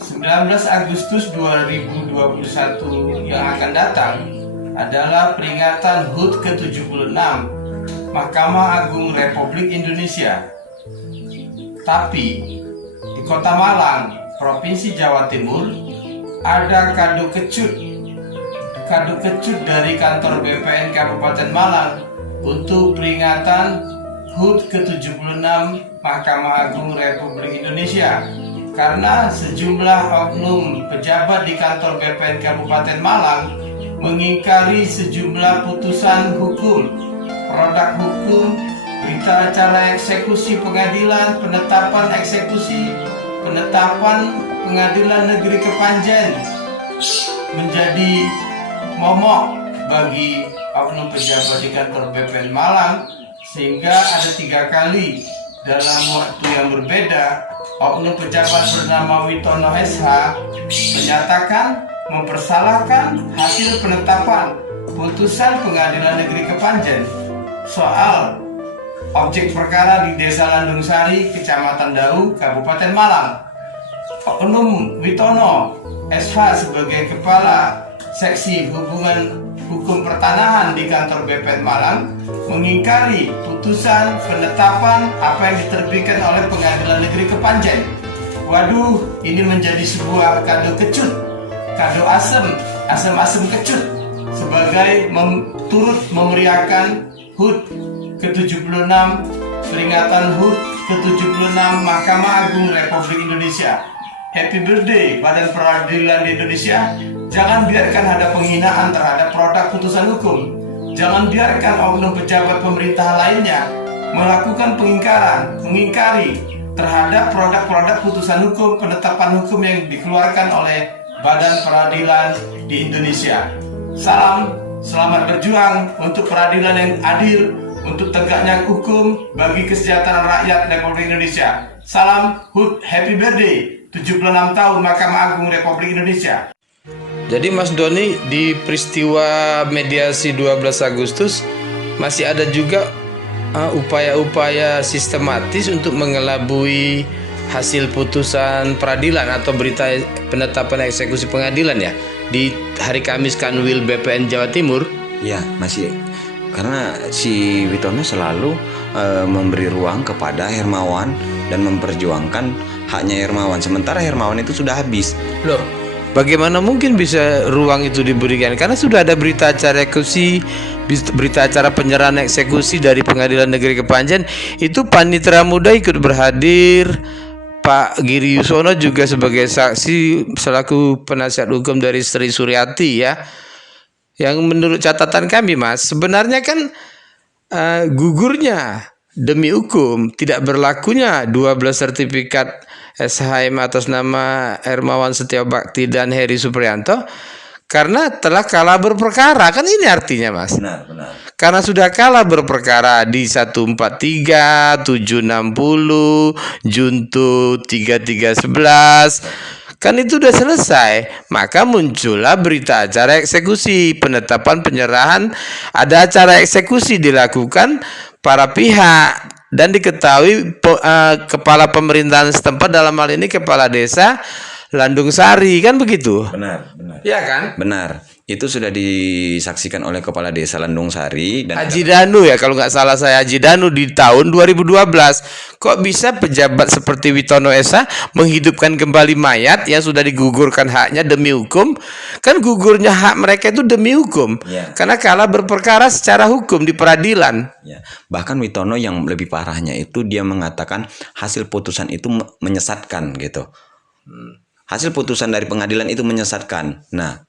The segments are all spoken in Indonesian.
19 Agustus 2021 yang akan datang adalah peringatan HUT ke-76 Mahkamah Agung Republik Indonesia. Tapi di Kota Malang, Provinsi Jawa Timur, ada kado kecut dari kantor BPN Kabupaten Malang untuk peringatan HUT ke-76 Mahkamah Agung Republik Indonesia. Karena sejumlah oknum pejabat di kantor BPN Kabupaten Malang mengingkari sejumlah putusan hukum, produk hukum, berita acara eksekusi pengadilan, penetapan eksekusi, penetapan Pengadilan Negeri Kepanjen menjadi momok bagi oknum pejabat di kantor BPN Malang, sehingga ada 3 kali dalam waktu yang berbeda oknum pejabat bernama Witono SH menyatakan mempersalahkan hasil penetapan putusan Pengadilan Negeri Kepanjen soal objek perkara di Desa Landung Sari, Kecamatan Dau, Kabupaten Malang. Oknum Witono SH sebagai Kepala Seksi Hubungan Hukum Pertanahan di kantor BPN Malang mengingkari putusan penetapan apa yang diterbitkan oleh Pengadilan Negeri Kepanjen. Waduh, ini menjadi sebuah kado kecut, kado asam kecut sebagai turut memeriahkan HUT ke-76, peringatan HUT ke-76 Mahkamah Agung Republik Indonesia. Happy birthday Badan Peradilan di Indonesia. Jangan biarkan ada penghinaan terhadap produk putusan hukum. Jangan biarkan oknum pejabat pemerintah lainnya melakukan mengingkari terhadap produk-produk putusan hukum, penetapan hukum yang dikeluarkan oleh Badan Peradilan di Indonesia. Salam, selamat berjuang untuk peradilan yang adil, untuk tegaknya hukum bagi kesejahteraan rakyat Republik Indonesia. Salam HUT, happy birthday 76 tahun Mahkamah Agung Republik Indonesia. Jadi Mas Doni, di peristiwa mediasi 12 Agustus masih ada juga upaya-upaya sistematis untuk mengelabui hasil putusan peradilan atau berita penetapan eksekusi pengadilan ya di hari Kamis Kanwil BPN Jawa Timur. Ya, masih. Karena si Witono selalu memberi ruang kepada Hermawan dan memperjuangkan haknya Hermawan, sementara Hermawan itu sudah habis. Loh, bagaimana mungkin bisa ruang itu diberikan? Karena sudah ada berita acara eksekusi, berita acara penyerahan eksekusi dari Pengadilan Negeri Kepanjen. Itu panitera muda ikut berhadir. Pak Giri Yusono juga sebagai saksi selaku penasihat hukum dari Sri Suryati ya. Yang menurut catatan kami Mas, sebenarnya kan gugurnya demi hukum, tidak berlakunya 12 sertifikat SHM atas nama Hermawan Setiabakti dan Heri Suprianto karena telah kalah berperkara. Kan ini artinya Mas. Benar. Karena sudah kalah berperkara di 143, 760, Junto 3311, kan itu sudah selesai. Maka muncullah berita acara eksekusi, penetapan penyerahan, ada acara eksekusi dilakukan para pihak dan diketahui kepala pemerintahan setempat, dalam hal ini kepala desa Landung Sari, kan begitu? Benar. Ya kan? Benar. Itu sudah disaksikan oleh kepala desa Landung Sari dan Haji Danu ya, kalau nggak salah saya, Haji Danu di tahun 2012. Kok bisa pejabat seperti Witono Esa menghidupkan kembali mayat yang sudah digugurkan haknya demi hukum? Kan gugurnya hak mereka itu demi hukum ya. Karena kalah berperkara secara hukum di peradilan ya. Bahkan Witono yang lebih parahnya itu dia mengatakan hasil putusan itu menyesatkan gitu. Hasil putusan dari pengadilan itu menyesatkan. Nah,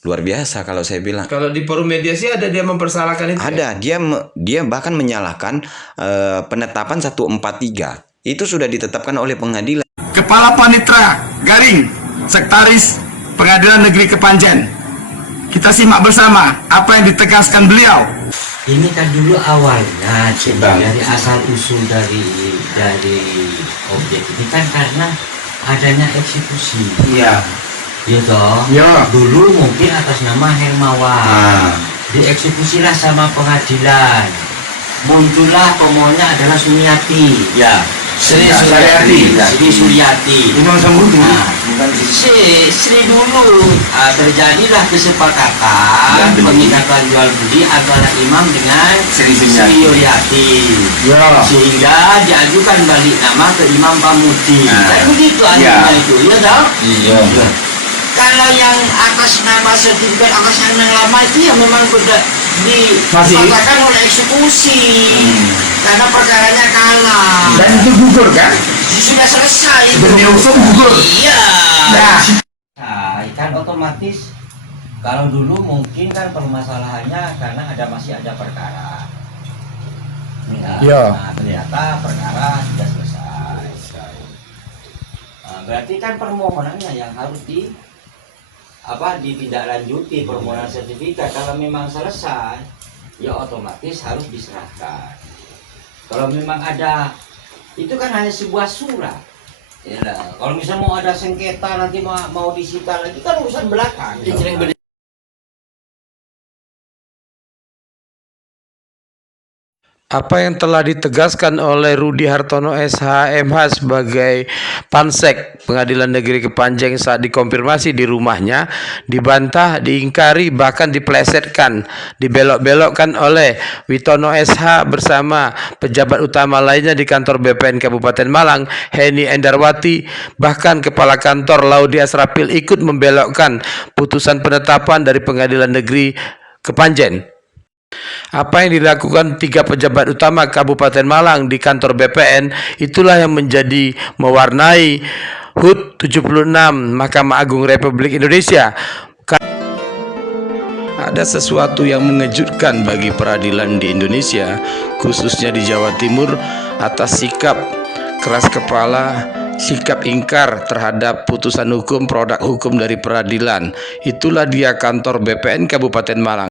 luar biasa kalau saya bilang. Kalau di forum mediasi ada dia mempersalahkan itu? Ada, dia bahkan menyalahkan penetapan 143. Itu sudah ditetapkan oleh pengadilan. Kepala Panitra Garing, Sekretaris Pengadilan Negeri Kepanjen. Kita simak bersama apa yang ditegaskan beliau. Ini kan dulu awalnya dari asal usul dari objek ini kan karena adanya eksekusi. Iya. Ya toh. Ya. Dulu mungkin atas nama Hermawan. Dieksekusilah sama pengadilan. Muncullah pemohonnya adalah Suryati. Ya. Sri Suryati. Ini langsung Nah, bukan Sri dulu terjadilah kesepakatan pengikatan jual beli antara imam dengan Sri Yuryati, sehingga diajukan balik nama ke Imam Pamuti. Kan begitu anunya itu, ya tahu? Iya. Kalau yang atas nama sertifikat atas nama yang lama itu ya memang sudah dikatakan oleh eksekusi karena perkaranya kalah. Dan itu gugur kan? Sudah selesai. Demi hukum gugur. Iya. Nah, Kan otomatis kalau dulu mungkin kan permasalahannya karena masih ada perkara. Nah, ternyata perkara sudah selesai. Nah, berarti kan permohonannya yang harus ditindaklanjuti permohonan sertifikat. Kalau memang selesai, ya otomatis harus diserahkan. Kalau memang ada, itu kan hanya sebuah surat. Ya, kalau misalnya mau ada sengketa nanti mau disita lagi kan urusan belakang. Apa yang telah ditegaskan oleh Rudi Hartono SH.MH sebagai Pansek Pengadilan Negeri Kepanjen saat dikonfirmasi di rumahnya dibantah, diingkari, bahkan diplesetkan, dibelok-belokkan oleh Witono SH bersama pejabat utama lainnya di kantor BPN Kabupaten Malang, Heni Endarwati, bahkan Kepala Kantor Laudi Asrapil ikut membelokkan putusan penetapan dari Pengadilan Negeri Kepanjen. Apa yang dilakukan 3 pejabat utama Kabupaten Malang di kantor BPN itulah yang menjadi mewarnai HUT 76 Mahkamah Agung Republik Indonesia. Ada sesuatu yang mengejutkan bagi peradilan di Indonesia, khususnya di Jawa Timur, atas sikap keras kepala, sikap ingkar terhadap putusan hukum, produk hukum dari peradilan. Itulah dia kantor BPN Kabupaten Malang.